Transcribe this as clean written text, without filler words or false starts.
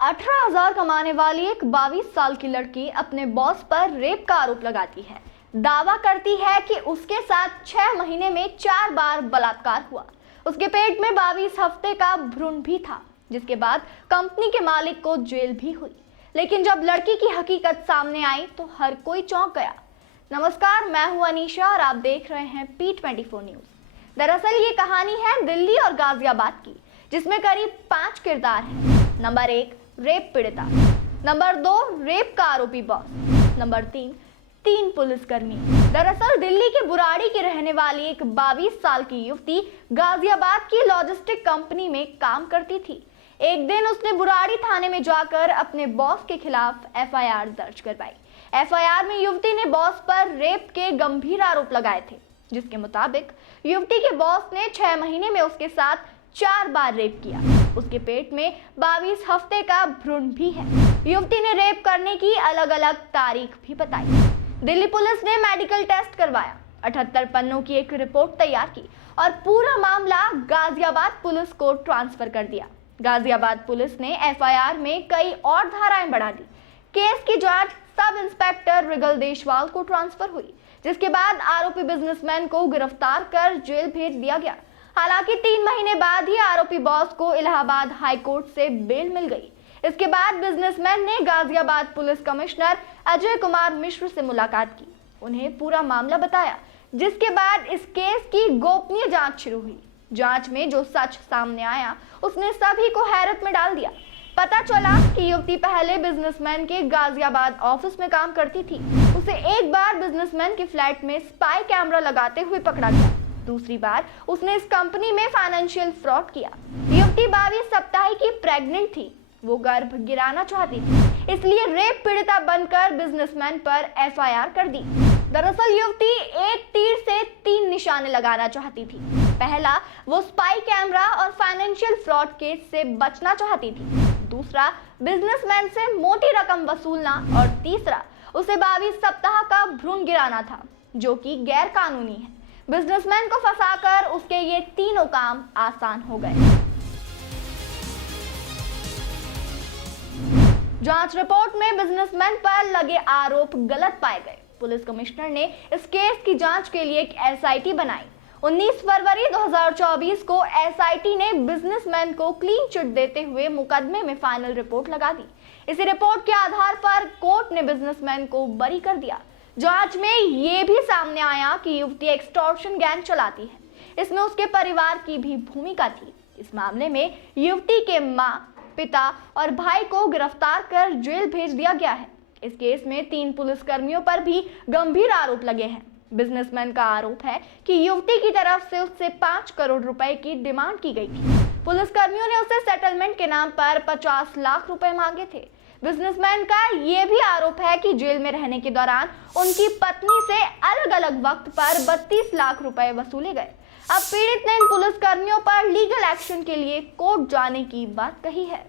18,000 कमाने वाली एक 22 साल की लड़की अपने बॉस पर रेप का आरोप लगाती है। दावा करती है कि उसके साथ 6 महीने में 4 बार बलात्कार हुआ। उसके पेट में 22 हफ्ते का भ्रूण भी था, जिसके बाद कंपनी के मालिक को जेल भी हुई। लेकिन जब लड़की की हकीकत सामने आई तो हर कोई चौंक गया। नमस्कार, मैं हूं अनीशा और आप देख रहे हैं P24 न्यूज। दरअसल ये कहानी है दिल्ली और गाजियाबाद की, जिसमें करीब 5 किरदार हैं। नंबर 1, रेप पीड़िता। नंबर 2, रेप का आरोपी बॉस। नंबर 3 पुलिसकर्मी। दरअसल दिल्ली के बुराड़ी की रहने वाली एक 22 साल की युवती गाजियाबाद की लॉजिस्टिक कंपनी में काम करती थी। एक दिन उसने बुराड़ी थाने में जाकर अपने बॉस के खिलाफ एफआईआर दर्ज करवाई। एफआईआर में युवती ने बॉस पर रेप के गंभीर आरोप लगाए थे, जिसके मुताबिक युवती के बॉस ने 6 महीने में उसके साथ 4 बार रेप किया। उसके पेट में 22 हफ्ते का भ्रूण भी है। युवती ने रेप करने की अलग अलग तारीख भी बताई। दिल्ली पुलिस ने मेडिकल टेस्ट करवाया, 78 पन्नों की एक रिपोर्ट तैयार की और पूरा मामला गाजियाबाद पुलिस को ट्रांसफर कर दिया। गाजियाबाद पुलिस ने एफआईआर में कई और धाराएं बढ़ा दी। केस की जांच सब इंस्पेक्टर रिगल देशवाल को ट्रांसफर हुई, जिसके बाद आरोपी बिजनेसमैन को गिरफ्तार कर जेल भेज दिया गया। हालांकि 3 महीने बाद ही आरोपी बॉस को इलाहाबाद हाई कोर्ट से बेल मिल गई। इसके बाद बिजनेसमैन ने गाजियाबाद पुलिस कमिश्नर अजय कुमार मिश्र से मुलाकात की, उन्हें पूरा मामला बताया, जिसके बाद इस केस की गोपनीय जांच शुरू हुई। जांच में जो सच सामने आया उसने सभी को हैरत में डाल दिया। पता चला कि युवती पहले बिजनेसमैन के गाजियाबाद ऑफिस में काम करती थी। उसे एक बार बिजनेसमैन के फ्लैट में स्पाई कैमरा लगाते हुए पकड़ा गया। दूसरी बार उसने इस कंपनी में फाइनेंशियल फ्रॉड किया। युवती 22 सप्ताह की प्रेग्नेंट थी। वो गर्भ गिराना चाहती थी, इसलिए रेप पीड़िता बनकर बिजनेसमैन पर एफआईआर कर दी। दरअसल युवती एक तीर से 3 निशाने लगाना चाहती थी। पहला, वो स्पाई कैमरा और फाइनेंशियल फ्रॉड केस से बचना चाहती थी। दूसरा, बिजनेसमैन से मोटी रकम वसूलना और तीसरा, उसे 22 सप्ताह का भ्रूण गिराना था, जो कि गैर कानूनी है। बिजनेसमैन को फंसाकर उसके ये तीनों काम आसान हो गए। जांच रिपोर्ट में बिजनेसमैन पर लगे आरोप गलत पाए गए। पुलिस कमिश्नर ने इस केस की जांच के लिए एक एसआईटी बनाई। 19 फरवरी 2024 को एसआईटी ने बिजनेसमैन को क्लीन चिट देते हुए मुकदमे में फाइनल रिपोर्ट लगा दी। इसी रिपोर्ट के आधार पर कोर्ट ने बिजनेसमैन को बरी कर दिया। जांच में ये भी सामने आया कि युवती एक्सटॉर्शन गैंग चलाती है। इसमें उसके परिवार की भी भूमिका थी। इस मामले में युवती के मां, पिता और भाई को गिरफ्तार कर जेल भेज दिया गया है। इस केस में 3 पुलिसकर्मियों पर भी गंभीर आरोप लगे हैं। बिजनेसमैन का आरोप है कि युवती की तरफ से उससे 5 करोड़ रुपए की डिमांड की गई थी। पुलिसकर्मियों ने उससे सेटलमेंट के नाम पर 50 लाख रुपए मांगे थे। बिजनेसमैन का यह भी आरोप है कि जेल में रहने के दौरान उनकी पत्नी से अलग अलग वक्त पर 32 लाख रुपए वसूले गए। अब पीड़ित ने इन पुलिसकर्मियों पर लीगल एक्शन के लिए कोर्ट जाने की बात कही है।